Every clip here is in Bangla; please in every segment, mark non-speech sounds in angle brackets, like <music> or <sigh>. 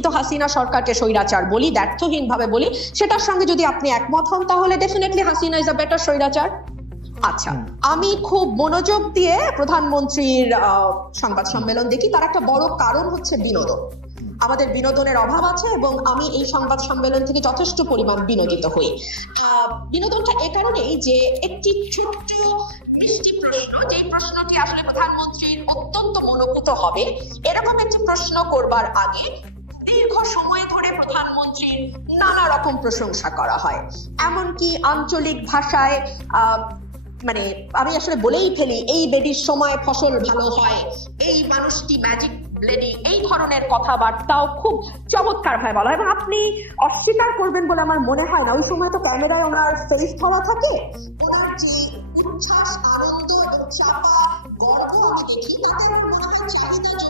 তথাকথিত হাসিনা সরকারকে স্বৈরাচার বলি ব্যর্থহীন ভাবে বলি সেটার সঙ্গে যদি আপনি একমত হন তাহলে definitely Hasina is a better স্বৈরাচার। আচ্ছা আমি খুব মনোযোগ দিয়ে প্রধানমন্ত্রীর সংবাদ সম্মেলন দেখি। তার একটা বড় কারণ হচ্ছে বিনোদন। আমাদের বিনোদনের অভাব আছে এবং আমি এই সংবাদ সম্মেলন থেকে যথেষ্ট পরিমাণ বিনোদিত হই। বিনোদনটা এ কারণেই যে একটি ছোট্ট মিষ্টি প্রশ্ন যে প্রশ্নটি আসলে প্রধানমন্ত্রীর অত্যন্ত মনোভূত হবে এরকম একটি প্রশ্ন করবার আগে দীর্ঘ সময় ধরে প্রধানমন্ত্রীর নানা রকম প্রশংসা করা হয়। এমনকি আঞ্চলিক ভাষায় মানে আমি আসলে বলেই ফেলি, এই বেডির সময় ফসল ভালো হয়, এই মানুষটি ম্যাজিক ব্লেডিং এই ধরনের কথাবার্তাও খুব চমৎকার হয় বলা এবং আপনি অস্বীকার করবেন বলে আমার মনে হয় না। ওই সময় তো ক্যামেরায় ওনার ফেস ধরা থাকে, ওনার যে উচ্ছ্বাস, আনন্দ চাপা গর্ব আমি দেখি মনে হয়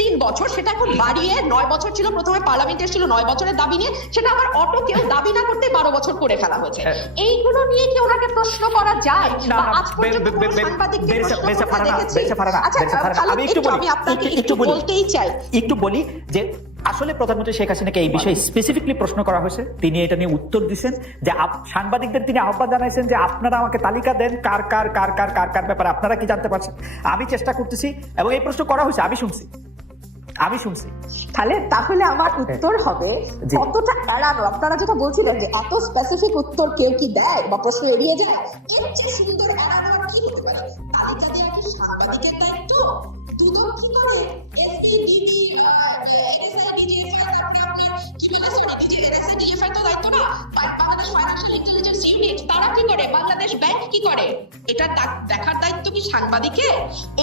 তিন বছর সেটা এখন বাড়িয়ে নয় বছর ছিল প্রথমে পার্লামেন্ট ছিল নয় বছরের দাবি নিয়ে সেটা আবার অটো কেউ দাবি না করতে বারো বছর করে ফেলা হয়েছে। হ্যাঁ। এইগুলো নিয়ে কি ওনাকে প্রশ্ন করা যায়? আজ। বলতেই চাই। একটু বলি যে আসলে প্রধানমন্ত্রী শেখ হাসিনাকে এই বিষয়ে স্পেসিফিকলি প্রশ্ন করা হয়েছে। তিনি এটা নিয়ে উত্তর দিচ্ছেন যে সাংবাদিকদের তিনি আহ্বান জানাইছেন যে আপনারা আমাকে তালিকা দেন কার কার কার কার কার কার ব্যাপারে। আপনারা কি জানতে পারছেন? আমি চেষ্টা করতেছি এবং এই প্রশ্ন করা হয়েছে আমি শুনছি। আমি শুনছি। তাহলে তাহলে আমার উত্তর হবে কতটা এড়ানো। আপনারা যেটা বলছিলেন যে এত স্পেসিফিক উত্তর কেউ কি দেয় বা প্রশ্ন এড়িয়ে যায় এর চেয়ে সুন্দর এড়ানো কি হতে পারে? তালিকা দেওয়া কি সাংবাদিকের দায়িত্ব দুদক কি করে এসপি ডিবি এনএসআই ডিজিএফআই তারপরে আপনি কি বলে সরি ডিজি এনএসআই ডিজিএফআই তো দায়িত্ব না বাংলাদেশ ফাইন্যান্সিয়াল ইন্টেলিজেন্স কি করে বাংলাদেশ ব্যাংক কি করে? এটা দেখার দায়িত্ব কি সাংবাদিকের?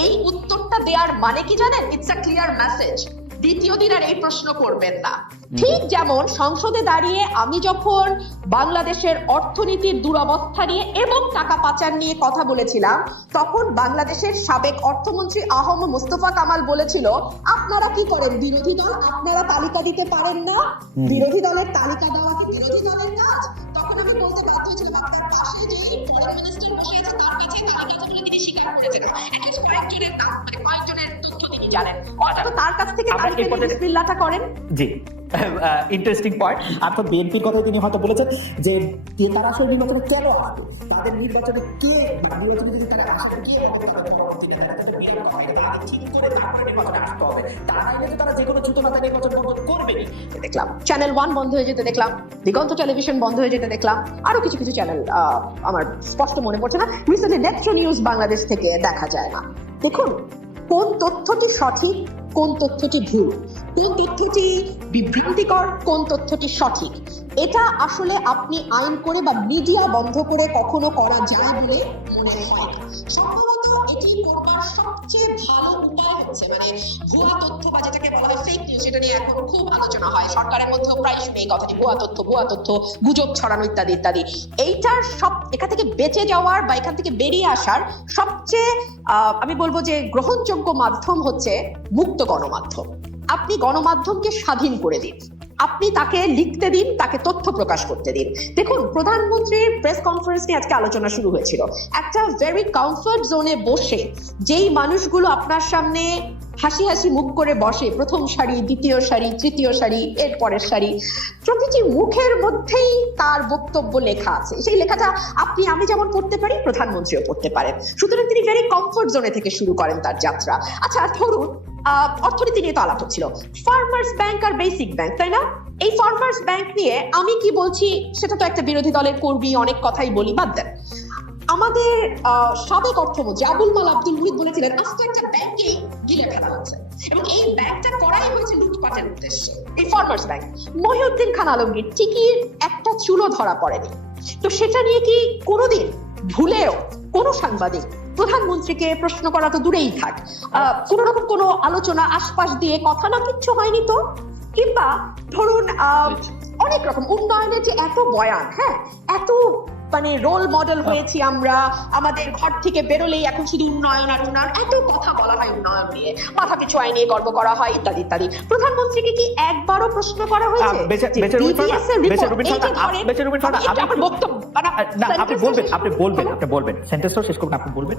এই উত্তরটা দেওয়ার মানে কি জানেন? ইটস আ ক্লিয়ার মেসেজ দ্বিতীয় দিন আর এই প্রশ্ন করবেন না। ঠিক যেমন সংসদে দাঁড়িয়ে আমি যখন বাংলাদেশের অর্থনীতির দুরবস্থা নিয়ে এবং টাকা পাচার নিয়ে কথা বলেছিলাম তখন বাংলাদেশের সাবেক অর্থমন্ত্রী আহম মুস্তফা কামাল বলেছিল আপনারা কি করেন? বিরোধী দল আপনারা তালিকা দিতে পারেন না? বিরোধী দলের তালিকা দেওয়া কি বিরোধী দলের কাজ? আমি বলতে বাধ্য আপনার যে ফরেন মিনিস্টার তার কাছে তালিকাগুলো তিনি স্বীকার করেছেন At কয়েকজনের মানে কয়েকজনের তথ্য তিনি জানেন। তার কাছ থেকে পর্যায়ে- করেন? জি। ইন্টারেস্টিং পয়েন্ট অর্থাৎ বিএনপির কথা তিনি হয়তো বলেছেন যে তারা আসলে নির্বাচনে কেন হবে তাদের নির্বাচনে কে নির্বাচনে যদি তারা কে হবে তা তো চ্যানেল ওয়ান বন্ধ হয়ে যেতে দেখলাম। দিগন্ত টেলিভিশন বন্ধ হয়ে যেতে দেখলাম। আরও কিছু কিছু চ্যানেল আমার স্পষ্ট মনে পড়ছে না। নিউজ বাংলাদেশ থেকে দেখা যায় না। দেখুন, কোন তথ্যটি সঠিক কোন তথ্যটি ভুল? কোন তথ্যটি বিভ্রান্তিকর? কোন তথ্যটি সঠিক? এটা আসলে আপনি আইন করে বা মিডিয়া বন্ধ করে কখনো করা যায় বলে মনে হয়। সম্ভবত এটি করবার সবচেয়ে ভালো উপায় হচ্ছে মানে ভুয়া তথ্য বা যেটাকে বলা হয় ফেক নিউজ নিয়ে এখন খুব আলোচনা হয়। সরকারের মধ্যেও প্রায় শুনে এই কথাটি, ভুয়া তথ্য ভুয়া তথ্য, গুজব ছড়ানো ইত্যাদি ইত্যাদি। এইটার সব এখান থেকে বেঁচে যাওয়ার বা এখান থেকে বেরিয়ে আসার সবচেয়ে আমি বলব যে গ্রহণযোগ্য মাধ্যম হচ্ছে মুক্ত গণমাধ্যম। আপনি গণমাধ্যমকে স্বাধীন করে দিন। আপনি তাকে লিখতে দিন, তাকে তথ্য প্রকাশ করতে দিন। দেখুন, প্রধানমন্ত্রীর প্রেস কনফারেন্স নিয়ে আজকে আলোচনা শুরু হয়েছিল। একটা ভেরি কমফর্ট জোনে বসে যেই মানুষগুলো আপনার সামনে হাসি হাসি মুখ করে বসে প্রথম সারি দ্বিতীয় সারি তৃতীয় সারি এর পরের সারি প্রতিটি মুখের মধ্যেই তার বক্তব্য লেখা আছে। সেই লেখাটা আপনি, আমি যেমন পড়তে পারি, প্রধানমন্ত্রীও পড়তে পারেন। সুতরাং তিনি ভেরি কমফর্ট জোনে থেকে শুরু করেন তার যাত্রা। আচ্ছা ধরুন অর্থনীতি নিয়ে তো আলাপ হচ্ছিল ফার্মার্স ব্যাংক আর বেসিক ব্যাংক তাই না? এই ফার্মার্স ব্যাংক নিয়ে আমি কি বলছি, সেটা তো একটা বিরোধী দলের কর্মী, অনেক কথাই বলি, বাদ দেন। আমাদের সাবেক অর্থমন্ত্রী আবুল মাল আব্দুল মুহিত বলেছিলেন আজকে একটা ব্যাংকেই গিলে ফেলা হচ্ছে এবং এই ব্যাংকটা করাই হয়েছে লুটপাটের উদ্দেশ্যে। এই ফার্মার্স ব্যাংক মহিউদ্দিন খান আলমগীর ঠিকই একটা চুলো ধরা পড়েনি। তো সেটা নিয়ে কি কোনোদিন ভুলেও কোনো সাংবাদিক প্রধানমন্ত্রীকে প্রশ্ন করা তো দূরেই থাক কোনো রকম কোনো আলোচনা আশপাশ দিয়ে কথা না কিচ্ছু হয়নি তো? কিংবা ধরুন আহ, অনেক রকম উন্নয়নের যে এত বয়ান হ্যাঁ এত মানে রোল মডেল হয়েছি আমরা। আমাদের ঘর থেকে বেরোলেই এখন শুধু উন্নয়ন আর উন্নয়ন। এত কথা বলা হয় উন্নয়ন নিয়ে। মাথা পিছু আয় নিয়ে গর্ব করা হয় ইত্যাদি ইত্যাদি। প্রধানমন্ত্রীকে কি একবারও প্রশ্ন করা হয়েছে? বক্তব্য। মানে, আপনি বলবেন আপনি বলবেন আপনি বলবেন। সেন্টেন্স শেষ করুন আপনি বলবেন।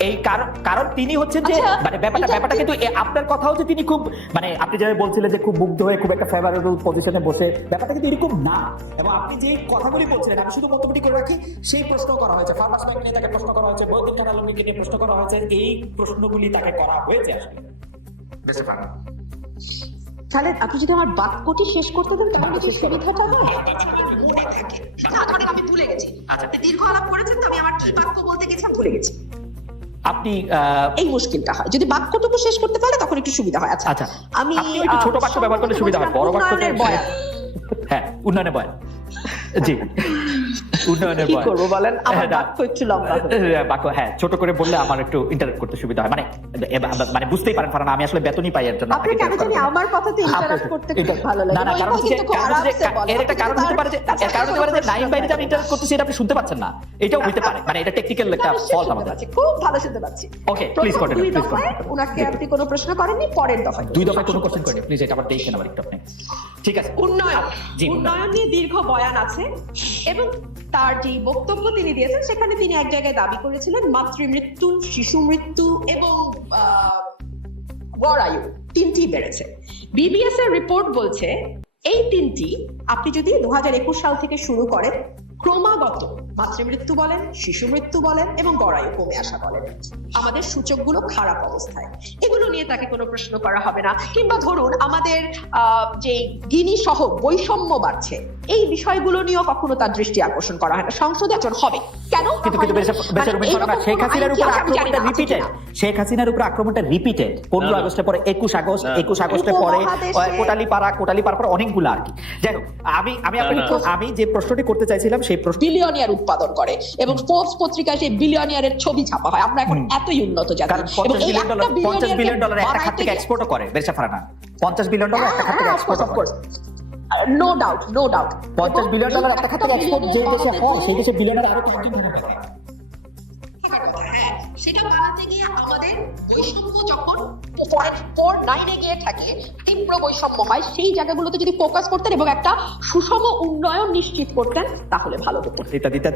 এই কারণ কারণ তিনি হচ্ছেন যে আচ্ছা, মানে ব্যাপারটা ব্যাপারটা কিন্তু আপনার কথা হচ্ছে তিনি খুব মানে আপনি যেভাবে বলছিলেন যে খুব মুগ্ধ হয়ে খুব একটা ফেভারেবল পজিশনে বসে ব্যাপারটা কিন্তু এরকম না। এবং আপনি যে কথাগুলি বলছিলেন আমি শুধু মন্তব্যটি করে রাখি সেই প্রশ্ন করা হয়েছে। ফার্মাস ব্যাংক নিয়ে তাকে প্রশ্ন করা হয়েছে নিয়ে প্রশ্ন করা হয়েছে এই প্রশ্নগুলি তাকে করা হয়েছে আসলে। তাহলে আপনি যদি আমার বাক্যটি শেষ করতে দেন তাহলে কি সুবিধাটা হয়? মনে ধরেন আমি ভুলে গেছি। আচ্ছা। আপনি দীর্ঘ আলাপ করেছেন তো আমি আমার কি বাক্য বলতে গেছিলাম ভুলে গেছি। আপনি আহ, এই মুশকিলটা হয়। যদি বাক্যটুকু শেষ করতে পারলে তখন একটু সুবিধা হয়। আচ্ছা আচ্ছা আমি একটু ছোট বাক্য ব্যবহার করলে সুবিধা হয়। বড় বাক্য হ্যাঁ উন্নয়নের বয়ান। জি। <laughs> উন্নয়নের কি করব বলেন? আমার হ্যাঁ, বাক্য একটু লম্বা হ্যাঁ, বাক্য হ্যাঁ ছোট করে বললে আমার একটু ইন্টারাক্ট করতে সুবিধা হয়। মানে মানে বুঝতেই পারেন কারণ আমি আসলে বেতনই পাই এর জন্য। আপনি কেন জানি আমার কথাতে ইন্টারাক্ট করতে এটা- খুব ভালো লাগে। না না কারণ হচ্ছে। এর একটা কারণ হতে পারে যে কারণ হতে পারে যে নাইম বাইরে আমি ইন্টারাক্ট করতেছি এটা আপনি শুনতে পাচ্ছেন না। এটাও হতে পারে। মানে এটা টেকনিক্যাল একটা ফল্ট আমাদের। পাচ্ছি, খুব ভালো শুনতে পাচ্ছি। Continue, দুই please দফায় continue. ওনাকে আপনি কোনো প্রশ্ন করেননি পরের দফায় দুই দফায় কোনো কোশ্চেন করেনি প্লিজ এটা আবার দেখেন আবার একটু আপনি। ঠিক আছে। উন্নয়ন। উন্নয়ন নিয়ে দীর্ঘ বয়ান আছে। এবং তার যে বক্তব্য তিনি দিয়েছেন, সেখানে তিনি এক জায়গায় দাবি করেছিলেন, মাতৃমৃত্যু, শিশু মৃত্যু এবং গড় তিনটি বেড়েছে। বিবিএস এর রিপোর্ট বলছে, এই তিনটি আপনি যদি দু সাল থেকে শুরু করেন, ক্রমাগত মাতৃমৃত্যু বলেন, শিশু মৃত্যু বলেন এবং গড়ায়ু কমে আসা বলেন। আমাদের সূচকগুলো খারাপ অবস্থায়। এগুলো নিয়ে তাকে কোনো প্রশ্ন করা হবে না। কিংবা ধরুন, আমাদের যে গিনি সহ বৈষম্য বাড়ছে এই বিষয়গুলো নিয়েও কখনো তার দৃষ্টি আকর্ষণ করা হয় না। সংসদে আচরণ হবে। কেন? কিন্তু কিন্তু শেখ হাসিনার উপর আক্রমণটা রিপিটেড শেখ হাসিনার উপর আক্রমণটা রিপিটেড পনেরো না। আগস্টের পরে একুশ আগস্ট একুশ আগস্টের পরে কোটালি পাড়া কোটালি পাড়ার পর অনেকগুলো আর কি। যাই হোক আমি আমি আপনাকে না। আমি যে প্রশ্নটি করতে চাইছিলাম সেই প্রশ্ন বিলিয়নিয়ার উৎপাদন করে এবং ফোর্বস পত্রিকায় সেই বিলিয়নিয়ারের ছবি ছাপা হয়। আমরা এখন এতই উন্নত জাতি। এবং পঞ্চাশ এই বিলিয়ন একটা ডলার বিলিয়ন ডলার একটা খাত থেকে এক্সপোর্টও করে বেরসা ফারানা। পঞ্চাশ বিলিয়ন ডলার একটা খাত থেকে এক্সপোর্ট করে। নো ডাউট নো ডাউট পঞ্চাশ বিলিয়ন ডলার একটা খাতে এক্সপোর্ট যে দেশে হয় সেই দেশে বিলিয়নের আরও সেটা বাড়াতে গিয়ে আমাদের বৈষম্য যখন পয়েন্ট ফোর নাইনে গিয়ে থাকে তীব্র বৈষম্য হয় সেই জায়গাগুলোতে যদি ফোকাস করতেন এবং একটা সুষম উন্নয়ন নিশ্চিত করতেন তাহলে ভালো হতো।